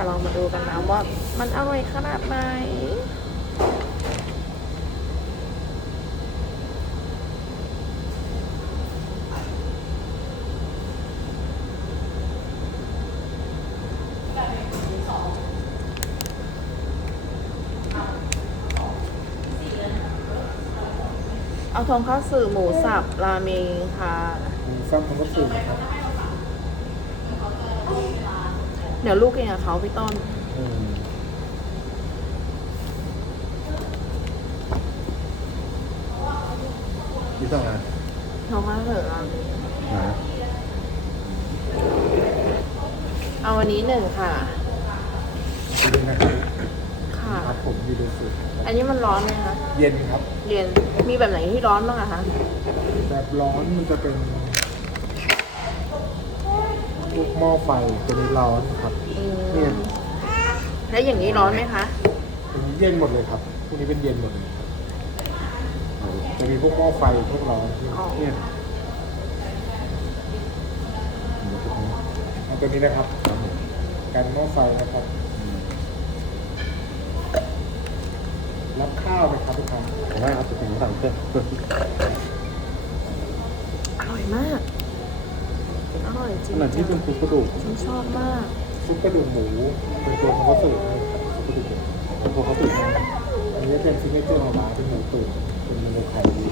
ดี๋ยวเรามาดูกันนะว่ามันอร่อยขนาดไหนเอาทงข้าวสื่อหมูสับราเมงค่ะมีซ้ำของก็สูงนะครับ เดี๋ยวลูกกินกับเขาพี่ต้น อืมที่ต้องงานทงข้าวสื่อราเมงนะเอาวันนี้หนึ่งค่ะที่ดูนะครับค่ะ ครับผมมีดูสุดอันนี้มันร้อนไหมคะ เย็นครับเรียนมีแบบไหนที่ร้อนบ้างอะคะ แบบร้อนมันจะเป็น พวกหม้อไฟจะมีร้อนครับ อืมเนี่ยแล้วอย่างนี้ร้อนไหมคะ อันนี้เย็นหมดเลยครับพวกนี้เป็นเย็นหมดเลยครับจะมีพวกหม้อไฟพวกร้อนเนี่ยเอาตัวนี้นะครับกันหม้อไฟนะครับ รับข้าวไหมครับทุกท่านผมว่าเอาไปถึงสั่งเพื่อนอร่อยมากอ ร่อยจริงขนาดที่เป็นซุปกระดูกฉันชอบมาก ซุปกระดูกหมูเป็นตัวของวัตถุนะครับซุปกระดูกหมูผมพวกเขาตื่นมาอันนี้เป็นซิกเนเจอร์ของร้านเป็นหมูตุ๋นเป็นเมนูขายดี